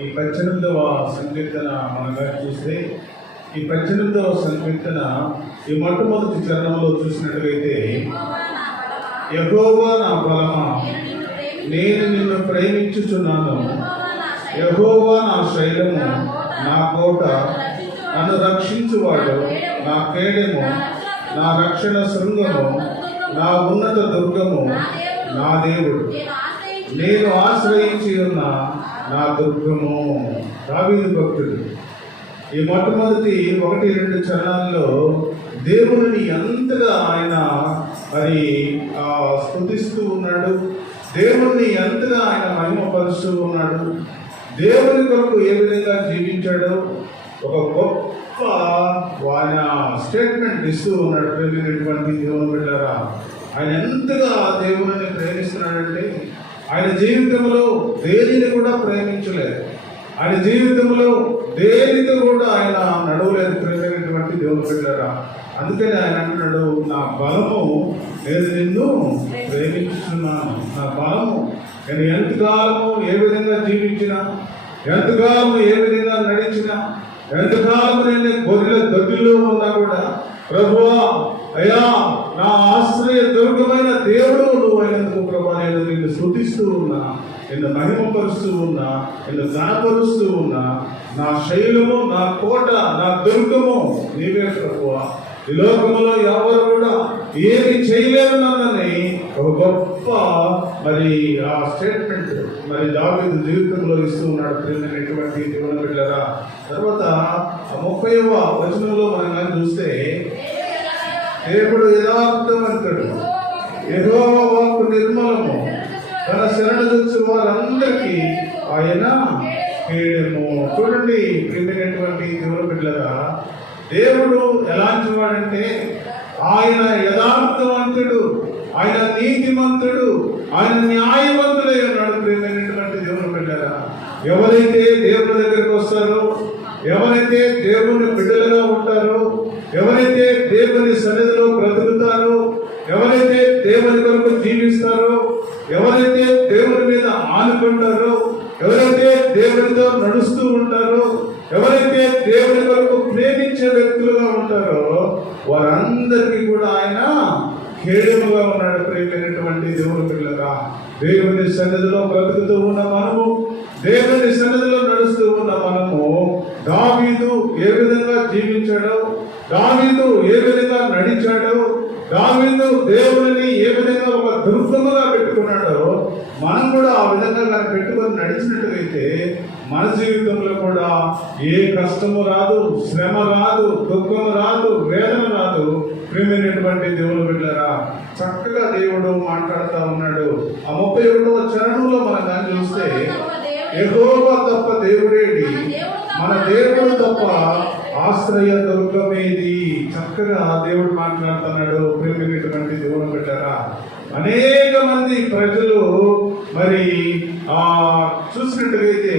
ఈ 18వ సంకీర్తన మనగా చూస్తే ఈ 18వ సంకీర్తన ఈ మొట్టమొదటి చరణంలో చూసినట్లయితే, యెహోవా నా బలమా, నేను నిన్ను ప్రేమించుచున్నాను. యెహోవా నా శైలము, నా కోట, నన్ను రక్షించువాడు, నా కేడెము, నా రక్షణ శృంగము, నా ఉన్నత దుర్గము, నా దేవుడు, నేను ఆశ్రయించి ఉన్న నా దుర్గము. దావీదు భక్తుడు ఈ మొట్టమొదటి 1-2 చరణాల్లో దేవుని ఎంతగా ఆయన మరి స్తుతిస్తూ ఉన్నాడు, దేవుణ్ణి ఎంతగా ఆయన మహిమపరుస్తూ ఉన్నాడు, దేవుని కొరకు ఏ విధంగా జీవించాడో ఒక గొప్ప ఆయన స్టేట్మెంట్ ఇస్తూ ఉన్నాడు. ప్రేమినటువంటి దేవుని బిడ్డలారా, ఆయన ఎంతగా దేవుని ప్రేమిస్తున్నాడంటే ఆయన జీవితంలో దేనిని కూడా ప్రేమించలేదు, ఆయన జీవితంలో దేనితో కూడా ఆయన నడవలేదు. ప్రేమైనటువంటి దేవుని బిడ్డలారా, అందుకని ఆయన అంటున్నాడు, నా బలము, నేను నిన్ను ప్రేమించుతున్నాను. నా బలము, నేను ఎంతకాలము ఏ విధంగా జీవించినా, ఎంతకాలము ఏ విధంగా నడిచినా, ఎంతకాలము నేను గొర్రెల దొడ్డిలో ఉన్నా కూడా, ప్రభువా అయ్యా నా ఆశ్రయ దుర్గమైన దేవుడు నువ్వు అయినందుకు ప్రభా నేను నిన్ను స్తుతిస్తూ ఉన్నా, నిన్ను మహిమపరుస్తూ ఉన్నా, నిన్ను గణపరుస్తూ ఉన్నా. నా శైలము, నా కోట, నా దుర్గము నీవే ప్రభువా. ఈ లోకంలో ఎవరు కూడా ఏమి చేయలేరు నన్నని ఒక గొప్ప మరి ఆ స్టేట్మెంట్ మరి దావీదు జీవితంలో ఇస్తూ ఉన్నాడు. ప్రియమైనటువంటి దేవుని బిడ్డలారా, తర్వాత 30వ వచనంలో మనం చూస్తే, దేవుడు యథార్థవంతుడు, యెహోవా వాక్కు నిర్మలము, తన శరణుజొచ్చు వారందరికీ ఆయన కేడెము. చూడండి ప్రియమైనటువంటి దేవుని బిడ్డలారా, దేవుడు ఎలాంటి వాడంటే ఆయన యథార్థవంతుడు, ఆయన నీతిమంతుడు, ఆయన న్యాయవంతుడై ఉన్నాడు. ప్రియమైనటువంటి దేవుని బిడ్డలారా, ఎవరైతే దేవుని దగ్గరికి వస్తారో, ఎవరైతే దేవుని బిడ్డలుగా ఉంటారో, ఎవరైతే దేవుని సన్నిధిలో బ్రతుకుతారో, ఎవరైతే దేవుని కొరకు జీవిస్తారో, ఎవరైతే దేవుని మీద ఆనుకుంటారో, ఎవరైతే దేవునితో నడుస్తూ ఉంటారో, ఎవరైతే దేవుని కొరకు ప్రేమించే వ్యక్తులుగా ఉంటారో వారందరికీ కూడా ఆయన కేడెముగా ఉన్నాడు. ప్రియమైనటువంటి దేవుని పిల్లగా, దేవుని సన్నిధిలో బ్రతుకుతూ ఉన్న మనము, దేవుని సన్నిధిలో నడుస్తూ ఉన్న మనము, దావీదు ఏ విధంగా జీవించాడో, దావీదు ఏ విధంగా నడిచాడో, దావీదు దేవుని ఏ విధంగా ఒక దుర్గముగా పెట్టుకున్నాడో, మనం కూడా ఆ విధంగా పెట్టుకొని నడిచినట్లయితే మన జీవితంలో కూడా ఏ కష్టము రాదు, శ్రమ రాదు, దుఃఖము రాదు, వేదన రాదు. ప్రియమైనటువంటి దేవుని బిడ్డలారా, చక్కగా దేవుడు మాట్లాడుతూ ఉన్నాడు. ఆ 31వ చరణంలో మనం దాన్ని చూస్తే, యెహోవా తప్ప దేవుడేడి, మన దేవుడు తప్ప ఆశ్రయ దుర్గమేది. చక్కగా దేవుడు మాట్లాడుతున్నాడు. ప్రియమైనటువంటి దేవుని బిడ్డలారా, అనేక మంది ప్రజలు మరి చూసినట్టుగైతే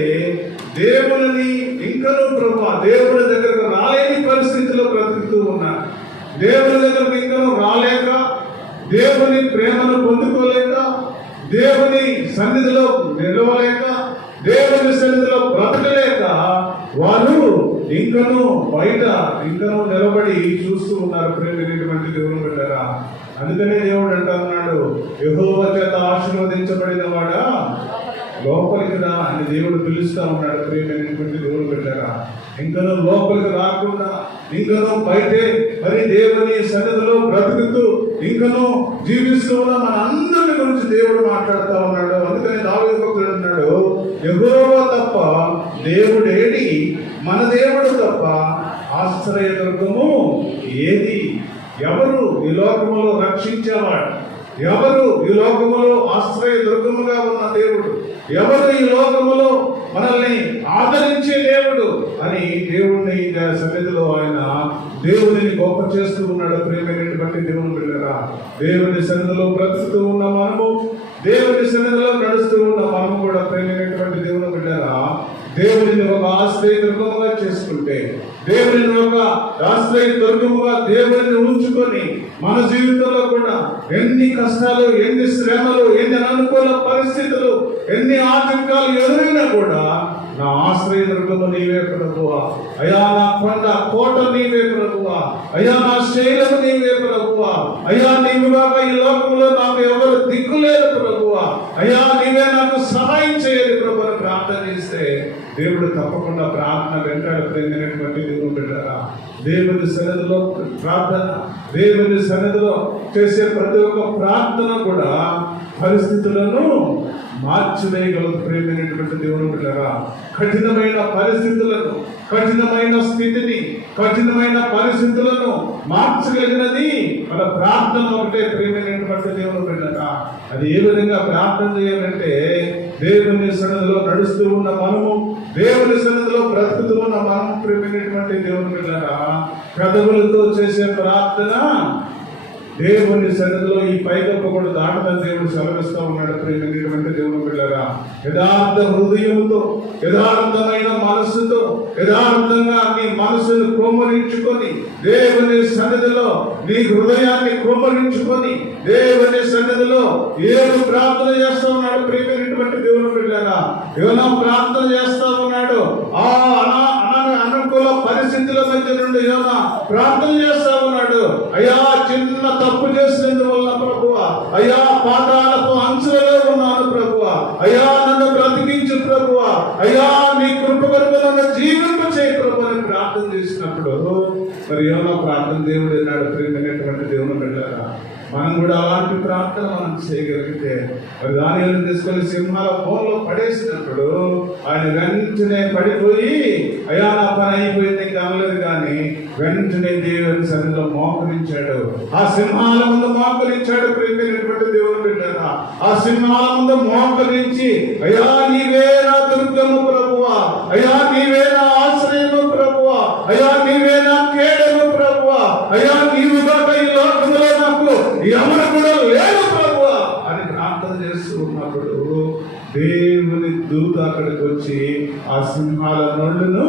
దేవుని ఇంకనూ ప్రభు దేవుని దగ్గరకు రాలేని పరిస్థితిలో బ్రతుకుతూ ఉన్నారు. దేవుని దగ్గరకు ఇంకనూ రాలేక, దేవుని ప్రేమను పొందుకోలేక, దేవుని సన్నిధిలో నిలవలేక, దేవుని సన్నిధిలో బ్రతకలేక వారు ఇంకనూ బయట ఇంకనూ నిలబడి చూస్తూ ఉన్నారు. ప్రేమైనటువంటి దేవుని బిడ్డలారా, అందుకనే దేవుడు అంటున్నాడు, యెహోవా చేత ఆశీర్వదించబడిన వాడా లోపలికి రా అని దేవుడు పిలుస్తా ఉన్నాడు. ప్రియమైనటువంటి దేవుని బిడ్డలారా, ఇంకనూ లోపలికి రాకుండా, ఇంకనూ బయటే మరి దేవుని సన్నిధిలో బ్రతుకుతూ ఇంకనూ జీవిస్తూ ఉన్న మన అందరి గురించి దేవుడు మాట్లాడుతూ ఉన్నాడు. అందుకని దావీదు భక్తుడు అన్నాడు, యెహోవా తప్ప దేవుడేడి, మన దేవుడు తప్ప ఆశ్రయ దుర్గము ఏది? ఎవరు ఈ లోకములో రక్షించేవాడు? ఎవరు ఈ లోకములో ఆశ్రయ దుర్గముగా ఉన్న దేవుడు? ఎవరు ఈ లోకములో మనల్ని ఆదరించే దేవుడు అని దేవుణ్ణి సన్నిధిలో ఆయన దేవుడిని గొప్ప చేస్తూ ఉన్నాడు. ప్రియమైనటువంటి దేవుని బిడ్డలారా, దేవుని సన్నిధిలో బ్రతుకుతూ ఉన్న మనము, దేవుని సన్నిధిలో నడుస్తూ ఉన్న మనము కూడా ప్రియమైనటువంటి దేవుని బిడ్డలారా, దేవుడిని ఒక ఆశ్రయ దుర్గముగా చేసుకుంటే, దేవుడిని ఒక ఆశ్రయ దుర్గముగా దేవుడిని ఉంచుకొని మన జీవితంలో కూడా ఎన్ని కష్టాలు, ఎన్ని శ్రమలు, ఎన్ని అనుకూల పరిస్థితులు, ఎన్ని ఆటంకాలు ఎదురైనా కూడా నా ఆశ్రయ దుర్గము నీవే ప్రభువా. అయ్యా నా కొండ కోట నీవే ప్రభువా. అయ్యా నా శైలము నీవే ప్రభువా. అయ్యా నీవుగాక ఈ లోకంలో నాకు ఎవరు దిక్కులేదు ప్రభువా. అయ్యా నీవే నాకు సహాయం చేయాలి ప్రభు అని ప్రార్థన చేస్తే దేవుడు తప్పకుండా ప్రార్థన వెంటాడు. ప్రేమైనటువంటి దేవుడు బిడ్డలారా, దేవుని సన్నిధిలో ప్రార్థన, దేవుని సన్నిధిలో చేసే ప్రతి ఒక్క ప్రార్థన కూడా పరిస్థితులను మార్చివేయగలదు. ప్రేమైనటువంటి దేవుడు బిడ్డలారా, కఠినమైన పరిస్థితులను, కఠినమైన స్థితిని, కఠినమైన పరిస్థితులను మార్చగలిగినది మన ప్రార్థన ఒకటే. ప్రేమైనటువంటి దేవుడు బిడ్డలారా, అది ఏ విధంగా ప్రార్థన చేయాలంటే, దేవుని సన్నిధిలో నడుస్తూ ఉన్న మనము, దేవుని సన్నిధిలో బ్రతుకుతూ ఉన్న మనము, ప్రేమైనటువంటి దేవుని బిడ్డలారా, పెదవులతో చేసే ప్రార్థన దేవుని సన్నిధిలో ఈ పైకప్పు కూడా దాటదని దేవుడు సెలవిస్తూ ఉన్నాడు. ప్రేమైనటువంటి దేవుని బిడ్డలారా, యథార్థ హృదయముతో, యథార్థమైన మనస్సుతో, యథార్థంగా నీ మనసును కుమ్మరించుకొని దేవుని సన్నిధిలో నీ హృదయాన్ని కుమ్మరించుకొని దేవుని సన్నిధిలో ఏడు ప్రార్థన చేస్తూ ఉన్నాడు. ప్రేమైనటువంటి దేవుని బిడ్డలారా, ఏమైనా ప్రార్థన చేస్తూ ఉన్నాడు. ఆ అనుకూల పరిస్థితుల మధ్య నుండి ఏమైనా ప్రార్థన చేస్తా ఉన్నాడు. అయ్యా చిన్న తప్పు చేసినందువల్ల ప్రభువా, అయ్యా పాతాళపు అంచులలో ఉన్నాను ప్రభువా, అయ్యా నన్ను బ్రతికించు ప్రభువా, అయ్యా నీ కృప కొరకు నన్ను జీవింప చేయి ప్రభు అని ప్రార్థన చేసినప్పుడు మరి ఏమైనా ప్రార్థన దేవుడు అన్నాడు. ప్రేమైనటువంటి దేవుని బిడ్డలారా, మనం కూడా అలాంటి ప్రార్థన మనం చేయగలిగితే మరి దానిని తీసుకొని సింహాల ఫోన్లో పడేసినప్పుడు ఆయన వెంటనే పడిపోయి అయ్యా నా పని అయిపోయింది అనలేదు, కానీ వెంటనే దేవుని సన్నిధిలో మోకరించాడు. ఆ సింహాల ముందు మోకరించాడు. ప్రేమైనటువంటి దేవుని బిడ్డలారా, ఆ సింహాల ముందు మోకరించి అయ్యా నీవే నా దుర్గము ప్రభువా, అయ్యా నీవే నా ఆశ్రయము ప్రభువా, అయ్యా నీవే నా కేడము ప్రభువా, అయ్యా నీవుగా ఈ లోకంలో నాకు ఎవరు కూడా లేదు ప్రభువా అని ప్రార్థన చేస్తూ ఉన్నప్పుడు దేవుని దూత అక్కడికి వచ్చి ఆ సింహాల నోళ్ళను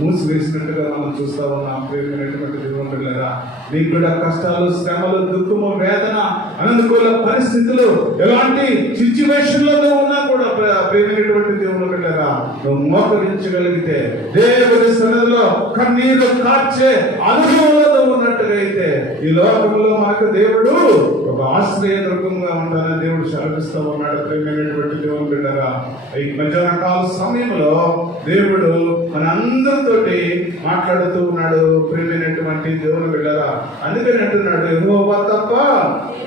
మూసివేసినట్టుగా మనం చూస్తా ఉన్నాం. ప్రేమైనటువంటి దేవుని బిడ్డలారా, నీకు కూడా కష్టాలు, శ్రమలు, దుఃఖము, వేదన, అననుకూల పరిస్థితులు, ఎలాంటి సిచ్యువేషన్లలో ఉన్నా కూడా ప్రేమైనటువంటి దేవుని బిడ్డలారా, నువ్వు మోకరించగలిగితే, దేవుని సన్నిధిలో కన్నీరు కార్చే అనుభవంలో ఉన్నట్టుగా అయితే ఈ లోకంలో మనకు దేవుడు ఒక ఆశ్రయ దుర్గంగా ఉండాలని దేవుడు సెలవిస్తూ ఉన్నాడు. ప్రేమైనటువంటి దేవుని బిడ్డలారా, ఈ మధ్యాహ్న కాల సమయంలో దేవుడు మన అందరితోటి మాట్లాడుతూ ఉన్నాడు. ప్రేమైనటువంటి దేవుని బిడ్డలారా, అందుకని అంటున్నాడు, యెహోవా తప్ప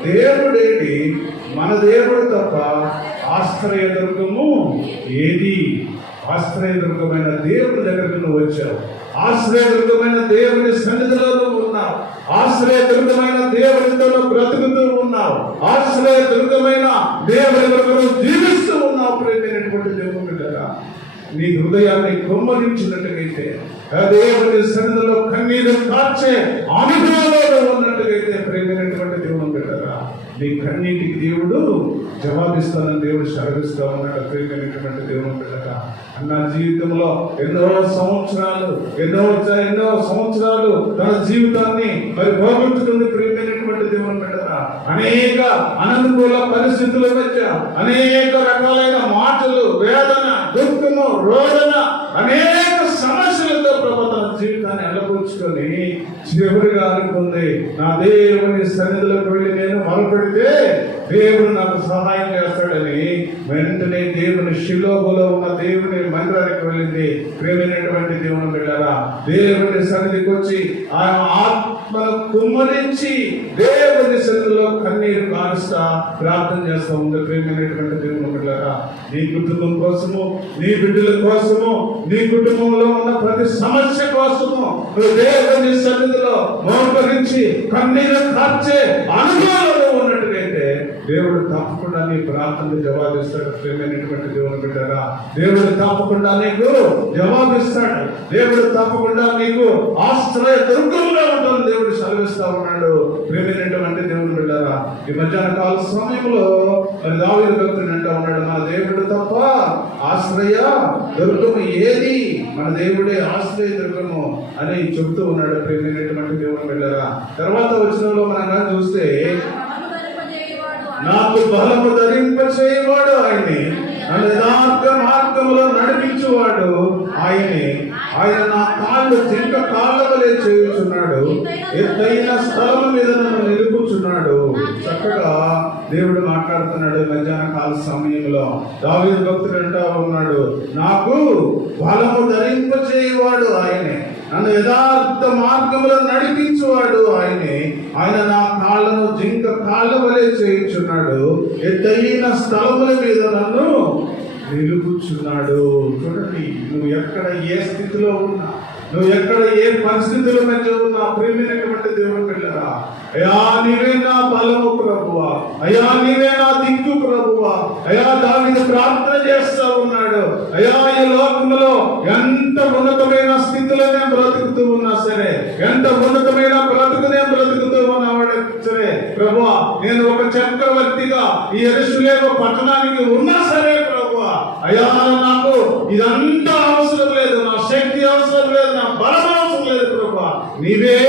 దేవుడేటి, మన దేవుడు తప్ప ఆశ్రయ దుర్గము ఏది? ఆశ్రయ దుర్గమైన దేవుని దగ్గరకు నువ్వు వచ్చావు, ఆశ్రయ దుర్గమైన దేవుని సన్నిధిలో నువ్వు ఉన్నావు, ఆశ్రయ దుర్గమైన దేవునితో బ్రతుకుతూ ఉన్నావు, ఆశ్రయ దుర్గమైన దేవుని కొరకు జీవిస్తూ ఉన్నావు. ప్రేమైనటువంటి దేవుని బిడ్డలారా, నీ హృదయాన్ని కుమ్మరించినట్టుగైతే, దేవుని సన్నిధిలో కన్నీరు కార్చే అనుభవంలో ఉన్నట్టుగైతే, ప్రేమైనటువంటి దేవుని బిడ్డలారా, నీ కన్నీటికి దేవుడు జవాబిస్తానని దేవుడు సెలవిస్తూ ఉన్నాడు. ప్రేమైనటువంటి దేవుని బిడ్డలారా, నా జీవితంలో ఎన్నో సంవత్సరాలు తన జీవితాన్ని మరి పోగొట్టుకుంది. ప్రేమైనటువంటి దేవుని బిడ్డలారా, అనేక అననుకూల పరిస్థితుల మధ్య అనేక రకాలైన మాటలు, వేదన, దుఃఖము, రోదన, అనేక సమస్యలతో ప్రభు తన జీవితాన్ని అలపుచ్చుకొని చివరిగా అనుకుంది, నా దేవుని సన్నిధిలోకి వెళ్ళి నేను మొరపెడితే దేవుడు నాకు సహాయం చేస్తాడని వెంటనే దేవుని షిలోహులో ఉన్న దేవుని మందిరానికి వెళ్ళింది. ప్రేమైనటువంటి దేవుని బిడ్డలారా, దేవుని సన్నిధికి వచ్చి ఆయన ఆత్మను కుమ్మరించి దేవుని సన్నిధిలో కన్నీరు కారుస్తా ప్రార్థన చేస్తూ ఉంది. ప్రేమైనటువంటి దేవుని బిడ్డలారా, నీ కుటుంబం కోసము, నీ బిడ్డల కోసము, నీ కుటుంబంలో ఉన్న ప్రతి సమస్య కోసము నువ్వు దేవుని సన్నిధిలో మోకరించి కన్నీరు కార్చే అనుభవంలో ఉన్నట్టుగైతే దేవుడు తప్పకుండా నీ ప్రార్థనకు జవాబిస్తాడు. ప్రేమైనటువంటి దేవుని బిడ్డలారా, దేవుడు తప్పకుండా నీకు జవాబిస్తాడు. దేవుడు తప్పకుండా నీకు ఆశ్రయ దుర్గంగా ఉంటుంది దేవుడు సెలవిస్తా ఉన్నాడు. ప్రేమైనటువంటి దేవుని బిడ్డలారా, ఈ మధ్యాహ్న కాల సమయంలో మరి దావీదు భక్తుడు అంటూ ఉన్నాడు, మన దేవుడు తప్ప ఆశ్రయ దుర్గము ఏది? మన దేవుడే ఆశ్రయ దుర్గము అని చెబుతూ ఉన్నాడు. ప్రేమైనటువంటి దేవుని బిడ్డలారా, తర్వాత వచనంలో మనం చూస్తే, నాకు బలము ధరింపచేయవాడు ఆయన్ని, నన్ను యథార్థ మార్గం మార్గములో నడిపించువాడు ఆయనే. ఆయన నా కాళ్ళు జింక కాళ్ళ వలె చేయుచున్నాడు, ఎత్తైన స్థలం మీద నన్ను నిలుపుచున్నాడు. చక్కగా దేవుడు మాట్లాడుతున్నాడు. మధ్యాహ్న కాల సమయంలో దావీదు భక్తుడు అంటా ఉన్నాడు, నాకు బలము ధరింపచేయువాడు ఆయనే, నన్ను యథార్థ మార్గములో నడిపించువాడు ఆయనే. ఆయన నా కాళ్ళను జింక కాళ్ళ వలె చేయుచున్నాడు, ఎత్తైన స్థలముల మీద నన్ను నిలుపుచున్నాడు. చూడండి, నువ్వు ఎక్కడ ఏ స్థితిలో ఉన్నా, నువ్వు ఎక్కడ ఏ పరిస్థితుల మధ్య ఉన్నా, ప్రేమైనటువంటి దేవుడు పిల్లరా, అయ్యా నీవే నా బలము ప్రభువా, అయ్యా నీవే నా దిక్కు ప్రభువా. అయ్యా దావీదు ప్రార్థన చేస్తా ఉన్నాడు, అయ్యా ఈ లోకంలో ఎంత ఉన్నతమైన స్థితిలో నేను బ్రతుకుతూ ఉన్నా సరే, ఎంత ఉన్నతమైన బ్రతుకు నేను బ్రతుకుతూ ఉన్నవాడు సరే ప్రభువా, నేను ఒక చక్రవర్తిగా ఈ యెరూషలేము పట్టణానికి ఉన్నా సరే ప్రభువా, అయ్యా నాకు ఇదంతా అవసరం లేదు, నా శక్తి అవసరం లేదు, నా బలం అవసరం లేదు ప్రభువా, నీవే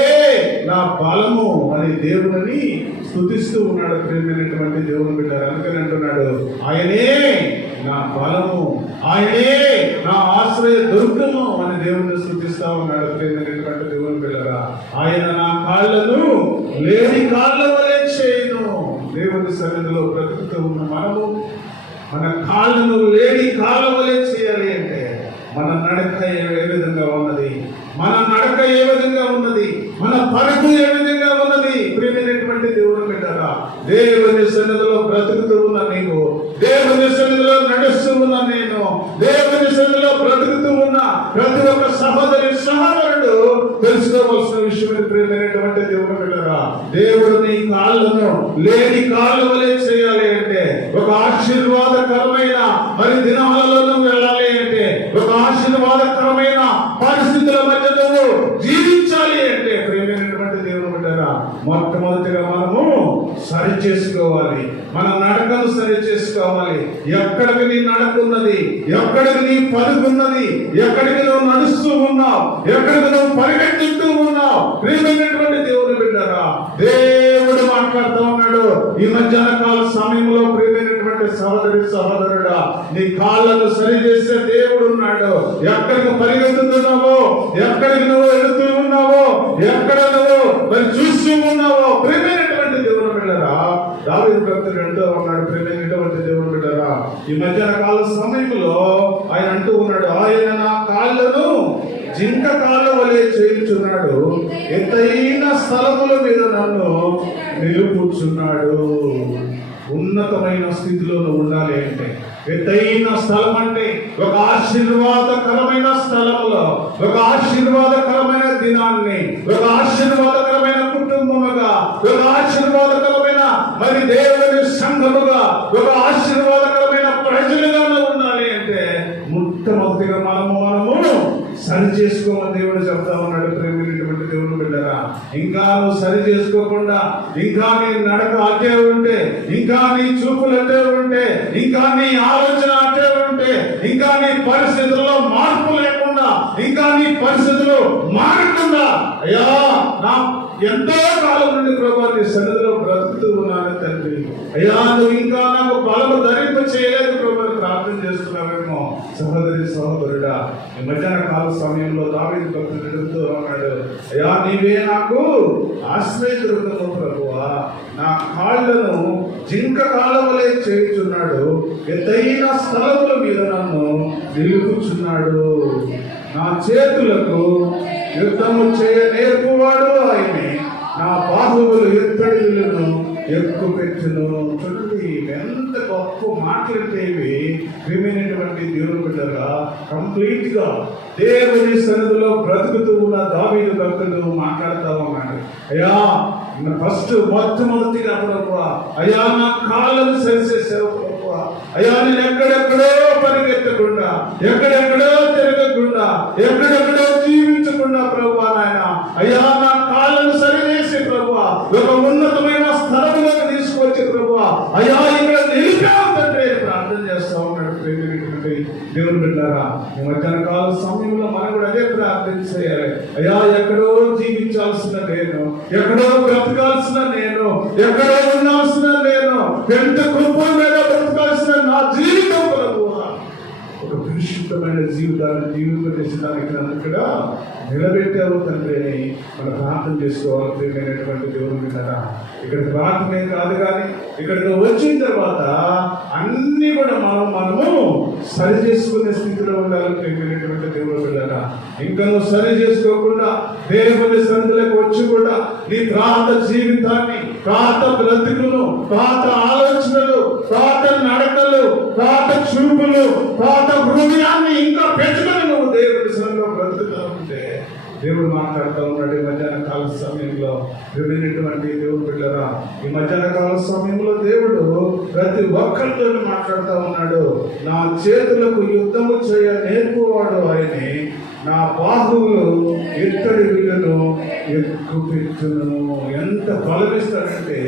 నా బలము అని దేవుని స్తుతిస్తూ ఉన్నాడు. ప్రేమైనటువంటి దేవుని బిడ్డారు, అందుకని అంటున్నాడు, ఆయనే నా బలము, ఆయనే నా ఆశ్రయ దుర్గము అని దేవుని స్తుతిస్తా ఉన్నాడు. ప్రేమైనటువంటి దేవుని బిడ్డారా, ఆయన నా కాళ్ళను లేని కాళ్ళ వలె చేయను. దేవుని సన్నిధిలో బ్రతుకుతూ ఉన్న మనము మన కాళ్ళను లేని కాళ్ళ వలె చేయాలి అంటే మన నడక ఏ విధంగా ఉన్నది, మన నడక ఏ విధంగా ఉన్నది, మన పరుగు ఏ విధంగా ఉన్నది. ప్రియమైనటువంటి దేవుడు బిడ్డరా, దేవుని సన్నిధిలో బ్రతుకుతూ ఉన్న నీవు, దేవుని సన్నిధిలో నడుస్తూ ఉన్న నేను, దేవుని సన్నిధిలో బ్రతుకుతూ ఉన్న ప్రతి ఒక్క సహోదరి సహోదరుడు తెలుసుకోవాల్సిన విషయం. ప్రియమైనటువంటి దేవుడు బిడ్డరా, దేవుడు నీ కాళ్ళను లేని కాళ్ళ వలె చేయాలి అంటే, ఒక ఆశీర్వాదకరమైన మరి దినాలలో నువ్వు వెళ్ళాలి అంటే, ఒక ఆశీర్వాదకరమైన పరిస్థితుల మధ్య నువ్వు జీవించాలి అంటే, ప్రియమైనటువంటి దేవుడు బిడ్డరా, మొట్టమొదటిగా మనము సరి చేసుకోవాలి, మన నడకను సరి చేసుకోవాలి. ఎక్కడికి నీ నడకున్నది, ఎక్కడికి నీ పలుకున్నది, ఎక్కడికి నువ్వు నడుస్తూ ఉన్నావు, ఎక్కడికి నువ్వు పరిగెత్తుతూ ఉన్నావు. ప్రియమైనటువంటి దేవుడు బిడ్డరా, దేవుడు మాట్లాడుతూ ఉన్నాడు ఈ మధ్యాహ్న కాల సమయంలో. ప్రియమైనటువంటి సహోదరి సహోదరుడా, నీ కాళ్ళను సరి చేసే దేవుడు ఉన్నాడు. ఎక్కడికి పరిగెత్తుతున్నావో, ఎక్కడికి నువ్వు వెళుతూ ఉన్నావో, ఎక్కడ నువ్వు మరి చూస్తూ ఉన్నావో, ప్రియమైనటువంటి దేవుడు బిడ్డరా, దావీదు భక్తుడు అంటూ ఉన్నాడు. ప్రియమైనటువంటి దేవుడు బిడ్డరా, ఈ మధ్యాహ్న కాల సమయంలో ఆయన అంటూ ఉన్నాడు, ఆయన నా కాళ్ళను జింక కాళ్ళ వలె చేయుచున్నాడు, ఎత్తైన స్థలముల మీద నన్ను నిలుపుచున్నాడు. ఉన్నతమైన స్థితిలో నువ్వు ఉండాలి అంటే, ఎత్తైన స్థలం అంటే ఒక ఆశీర్వాదకరమైన స్థలంలో, ఒక ఆశీర్వాదకరమైన దినాన్ని, ఒక ఆశీర్వాదకరమైన కుటుంబముగా, ఒక ఆశీర్వాదకరమైన మరి దేవుని సంఘముగా, ఒక ఆశీర్వాదకరమైన ప్రజలుగా ఉండాలి అంటే మొట్టమొదటిగా మనము సరి చేసుకోమని దేవుడు చెప్తా ఉన్నాడు. ప్రేమైనటువంటి దేవుడు బిడ్డరా, ఇంకా నువ్వు సరి చేసుకోకుండా, ఇంకా నీ నడక అట్టే ఉంటే, ఇంకా నీ చూపులు అట్టే ఉంటే, ఇంకా నీ ఆలోచన అట్టే ఉంటే, ఇంకా నీ పరిస్థితుల్లో మార్పు లేకుండా, ఇంకా నీ పరిస్థితులు మారకుండా, అయ్యా నా ఎంతో కాలం నుండి ప్రభువా నీ సన్నిధిలో బ్రతుకుతూ ఉన్నాను తండ్రి, అయ్యా నువ్వు ఇంకా నాకు బలము ధరింప చేయలేదు ప్రభువా ప్రార్థన చేస్తున్నావేమో. సహోదరి సహోదరుడా, ఈ మధ్యాహ్న కాల సమయంలో దావీదు భక్తుడు అడుగుతూ ఉన్నాడు, అయ్యా నీవే నాకు ఆశ్రయదుర్గము ప్రభువా, నా కాళ్ళను జింక కాళ్ళ వలె చేయుచున్నాడు, ఎత్తైన స్థలముల మీద నన్ను నిలుపుచున్నాడు. నా చేతులకు యుద్ధము చేయ నేర్పువాడు ఆయనే, నా బాహువులు ఎత్తడిలను ఎక్కుపెట్టును. చూడండి ఎంత గొప్ప మాట్లాడితే ఇవి. ప్రియమైనటువంటి దేవుని బిడ్డగా కంప్లీట్ గా దేవుని సన్నిధిలో బ్రతుకుతూ ఉన్న దావీదు భక్తుడు మాట్లాడుతూ ఉన్నాడు, అయ్యా ఫస్ట్ మొట్టమొదటిగా ప్రభువా, అయ్యా నా కాళ్ళను సరిచేసావు ప్రభువా, అయ్యా నేను ఎక్కడెక్కడో పరిగెత్తకుండా, ఎక్కడెక్కడో తిరగకుండా, ఎక్కడెక్కడో జీవించకుండా ప్రభువా నాయన, అయ్యా నా కాళ్ళను సరిచేసి ప్రభువా ఒక ఉన్నతమైన స్థలంలోకి తీసుకొచ్చి ప్రభువా, అయ్యా ఇక్కడ నిలిపావు తండ్రి ప్రార్థన చేస్తా ఉన్నాడు. ప్రేమైనటువంటి దేవుని బిడ్డలారా, ఈ మధ్యాహ్న కాల సమయంలో మనం కూడా అదే ప్రార్థన చేయాలి. అయ్యా ఎక్కడో జీవించాల్సిన నేను, ఎక్కడో బ్రతకాల్సిన నేను, ఎక్కడో ఉండాల్సిన నేను, ఎంత కృప మీద బ్రతకాల్సిన నా జీవితం ప్రభువా ఒక పరిశుద్ధమైన జీవితాన్ని జీవింపజేసడానికి నన్ను ఇక్కడ నిలబెట్టావు తండ్రి అని మనం ప్రార్థన చేసుకోవాలి. ప్రియమైనటువంటి దేవుని విన్నారా, ఇక్కడ ప్రార్థనే కాదు కానీ ఇక్కడికి వచ్చిన తర్వాత అన్ని కూడా మనము సరి చేసుకునే స్థితిలో ఉండాలి. ప్రియమైనటువంటి దేవుని విన్నారా, ఇంకా నువ్వు సరి చేసుకోకుండా దేవుని సన్నిధిలోకి వచ్చి కూడా నీ ప్రాంత జీవితాన్ని, ప్రాంత బ్రతుకును, ప్రాంత ఆలోచనలు, ప్రాంత నడకలు, ప్రాంత చూపులు, ప్రాంత హృదయాన్ని ఇంకా పెట్టుకుని నువ్వు దేవుడి సన్నిధిలో బ్రతుకుతా ఉంటే దేవుడు మాట్లాడుతూ ఉన్నాడు. ఈ మధ్యాహ్న కాల సమయంలో వివినటువంటి దేవుడు బిడ్డరా, ఈ మధ్యాహ్న కాల సమయంలో దేవుడు ప్రతి ఒక్కరితో మాట్లాడుతూ ఉన్నాడు. నా చేతులకు యుద్ధము చేయ నేర్పువాడు ఆయనే, నా బాహువులు ఇత్తడి విల్లును ఎక్కుపెట్టును. ఎంత బలమిస్తాడంటే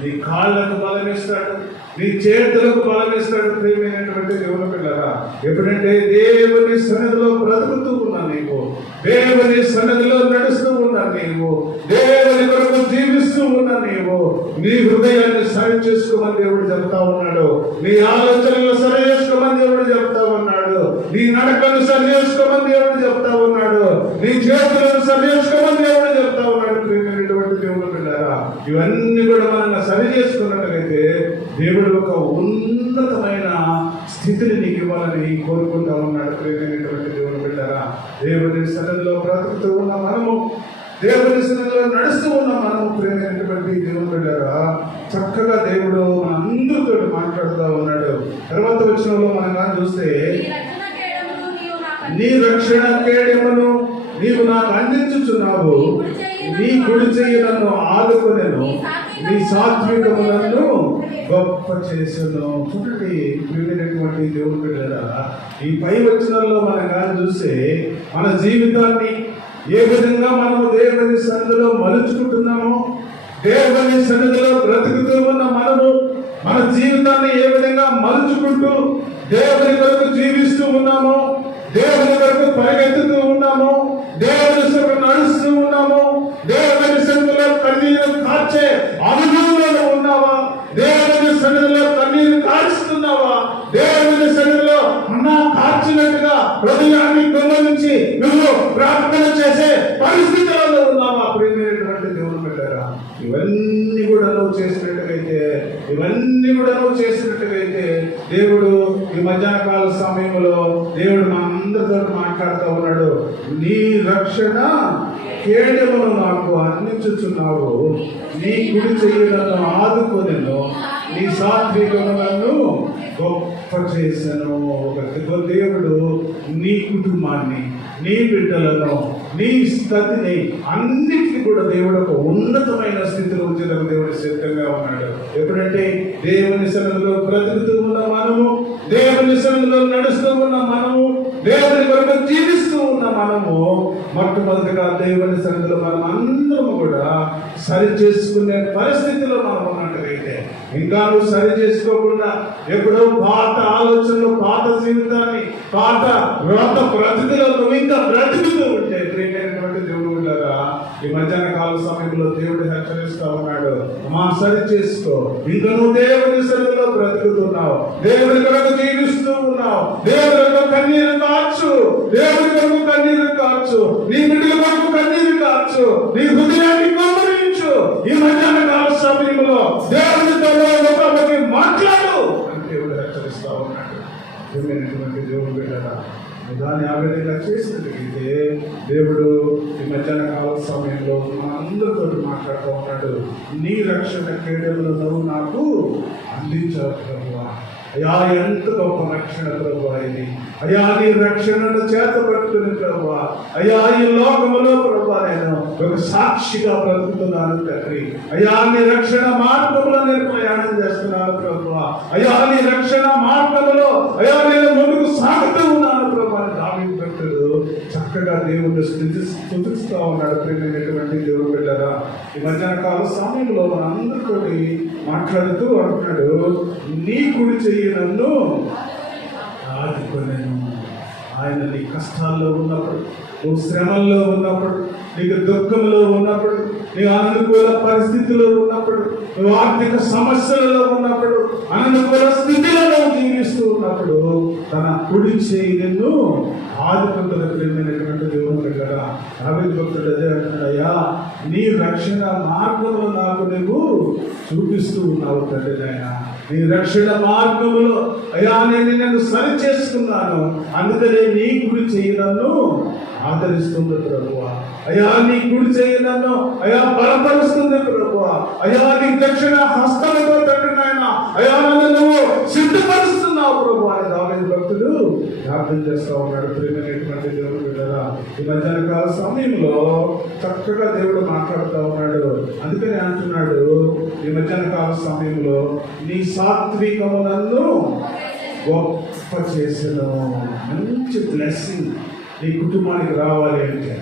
నీ కాళ్ళకు బలమిస్తాడు, నీ చేతులకు బలమిస్తాడు. ప్రియమైనటువంటి దేవుని పిల్లరా, ఎప్పుడంటే దేవుని సన్నిధిలో బ్రతుకుతూ ఉన్నా నీవు, దేవుని సన్నిధిలో నడుస్తూ ఉన్నా నీవు, దేవుని కొరకు జీవిస్తూ ఉన్నా నీవు, నీ హృదయాన్ని సరి చేసుకోమని దేవుడు చెప్తా ఉన్నాడు, నీ ఆలోచనలు సరి చేసుకోమని దేవుడు చెప్తా ఉన్నాడు, నీ నడకను సరి చేసుకోమని దేవుడు చెప్తా ఉన్నాడు, నీ చేతులను సరి చేసుకోమని దేవుడు చెప్తా ఉన్నాడు. ప్రియమైనటువంటి దేవుడు పిల్లారా, ఇవన్నీ కూడా మనం సరి చేసుకున్నట్లయితే దేవుడు ఒక ఉన్నతమైన స్థితిని నీకు ఇవ్వాలని కోరుకుంటా ఉన్నాడు. ప్రియమైనటువంటి దేవుడు బిడ్డారా, దేవుని సన్నిధిలో బ్రతుకుతూ ఉన్న మనము, దేవుని సన్నిధిలో నడుస్తూ ఉన్న మనము, ప్రియమైనటువంటి దేవుడు బిడ్డారా, చక్కగా దేవుడు మన అందరితో మాట్లాడుతూ ఉన్నాడు. తర్వాత వచనంలో మనం చూస్తే, నీ రక్షణ కేడెమును నీవు నాకు అందించుచున్నావు, నీ కుడి చెయ్యి నన్ను ఆదుకొనెను, నీ సాత్వికములను గొప్ప చేసను. చూడండి ప్రియమైనటువంటి దేవుడు బిడ్డలారా, ఈ పై వచనాల్లో మనం చూస్తే మన జీవితాన్ని ఏ విధంగా మనము దేవుని సన్నిధిలో మలుచుకుంటున్నామో, దేవుని సన్నిధిలో బ్రతుకుతూ ఉన్న మనము మన జీవితాన్ని ఏ విధంగా మలుచుకుంటూ దేవుని కొరకు జీవిస్తూ ఉన్నామో, దేవుని కొరకు పరిగెత్తుతూ ఉన్నాము, దేవుని సభ నడుస్తూ ఉన్నాము, దేవుని సన్నిధిలో కన్నీరు కార్చే అనుభవంలో ఉన్నావా, దేవుని సన్నిధిలో కన్నీరు కార్చుతున్నావా, దేవుని సన్నిధిలో అన్నా కార్చినట్టుగా హృదయాన్ని గమనించి నువ్వు ప్రార్థన చేసే పరిస్థితులలో ఉన్నావా? ప్రియమైనటువంటి దేవుడు పెట్టారా, ఇవన్నీ కూడా నువ్వు చేసినట్టుగైతే దేవుడు ఈ మధ్యాహ్న కాల సమయంలో దేవుడు మనందరితో మాట్లాడుతూ ఉన్నాడు. నీ రక్షణ కేడమును నాకు అందించుచున్నావు, నీ కుడి చెయ్యి నన్ను ఆదుకొనెను, నీ సాత్వికములను గొప్ప చేశాను. ఒక దేవుడు నీ కుటుంబాన్ని, నీ బిడ్డలను, నీ స్థితిని అన్నిటికీ కూడా దేవుడు ఒక ఉన్నతమైన స్థితిలో ఉంచేందుకు దేవుడు సిద్ధంగా ఉన్నాడు. ఎప్పుడంటే దేవుని సన్నిధిలో బ్రతుకుతూ ఉన్న మనము, దేవుని సన్నిధిలో నడుస్తూ ఉన్న మనము, దేవుని కొరకు జీవిస్తూ ఉన్న మనము, మొట్టమొదటిగా దేవుని సన్నిధిలో మనం అందరము కూడా సరి చేసుకునే పరిస్థితిలో మనం ఉన్నట్టుగైతే, ఇంకా నువ్వు సరి చేసుకోకుండా ఎప్పుడో పాత ఆలోచనలు, పాత జీవితాన్ని, పాత వ్రత బ్రతుకులో నువ్వు ఇంకా బ్రతుకుతూ ఉంటే, ప్రియమైనటువంటి దేవుడు ఉండగా ఈ మధ్యాహ్న కాల సమయంలో దేవుడు హెచ్చరిస్తా ఉన్నాడు, మా సరి చేసుకో. ఇంకా నువ్వు దేవుని సన్నిధిలో బ్రతుకుతున్నావు, దేవుని కొరకు జీవిస్తూ ఉన్నావు, దేవుని కొరకు కన్నీరు కార్చు, దేవుని కొరకు కన్నీరు కార్చు, నీ బిడ్డల కొరకు కన్నీరు కార్చు, నీ హృదయాన్ని గౌరవించు. ఈ మధ్యాహ్న కాల సమయంలో దేవునితో మాట్లాడు అని దేవుడు హెచ్చరిస్తా ఉన్నాడు. దేవుడు బిడ్డరా, దాన్ని ఆ విధంగా చేసినట్లయితే దేవుడు ఈ మధ్యాహ్న కాల సమయంలో అందరితో మాట్లాడుతూ ఉన్నాడు. నీ రక్షణ కేడములు నువ్వు నాకు అందించావు ప్రభువా. అయ్యా, ఎంత గొప్ప రక్షణ ప్రభువా ఇది. అయ్యా, నీ రక్షణను చేత పట్టుకుని ప్రభువా, అయ్యా ఈ లోకములో ప్రభువా నేను ఒక సాక్షిగా బ్రతుకుతున్నాను తండ్రి. అయ్యా, నీ రక్షణ మార్గంలో నేను ప్రయాణం చేస్తున్నాను ప్రభువా. అయ్యా, నీ రక్షణ మార్గంలో అయ్యా నేను ముందుకు సాగుతూ ఉన్నాను ప్రభువా. దావీదు భక్తుడు చక్కగా దేవుడు స్తుతిస్తూ ఉన్నాడు. ప్రియమైనటువంటి దేవుడు బిడ్డరా, ఈ మధ్యాహ్న కాల సమయంలో మన అందరితోటి మాట్లాడుతూ అంటున్నాడు, నీ కుడి చెయ్యి నన్ను ఆదుకొనెను. ఆయన నీ కష్టాల్లో ఉన్నప్పుడు, నువ్వు శ్రమల్లో ఉన్నప్పుడు, నీకు దుఃఖంలో ఉన్నప్పుడు, నీవు అనుకూల పరిస్థితుల్లో ఉన్నప్పుడు, నువ్వు ఆర్థిక సమస్యలలో ఉన్నప్పుడు, అనుకూల స్థితిలో జీవిస్తూ ఉన్నప్పుడు తన కుడి చేయి నిన్ను ఆదుకుంటున్న ప్రియమైనటువంటి దేవుని దగ్గర దావీదు భక్తుడు అదే అంటున్నాడయ్యా, నీ రక్షణ మార్గంలో నాకు నువ్వు చూపిస్తూ ఉన్నావు తండ్రి నాయన. నీ రక్షణ మార్గంలో అయ్యా నేను నన్ను సరి చేసుకున్నాను, అందుకనే నీ కుడి చేయి నన్ను ఆదరిస్తుంది ప్రభువా. అయ్యా నీ కుడి చేయి నన్ను అయ్యా బలపరుస్తుంది ప్రభువా. అయ్యా నీ దక్షిణ హస్తముతో తండ్రి నాయన అయ్యా నన్ను నువ్వు సిద్ధపరుస్తున్నావు ప్రభువా అని దావీదు భక్తుడు ప్రార్థన చేస్తా ఉన్నాడు. ప్రియమైనటువంటి దేవుడు బిడ్డలారా, ఈ మధ్యాహ్న కాల సమయంలో చక్కగా దేవుడు మాట్లాడుతూ ఉన్నాడు. అందుకని అంటున్నాడు, ఈ మధ్యాహ్న కాల సమయంలో నీ సాత్వికము నన్ను గొప్ప చేసిన మంచి బ్లెస్సింగ్ నీ కుటుంబానికి రావాలి అంటే,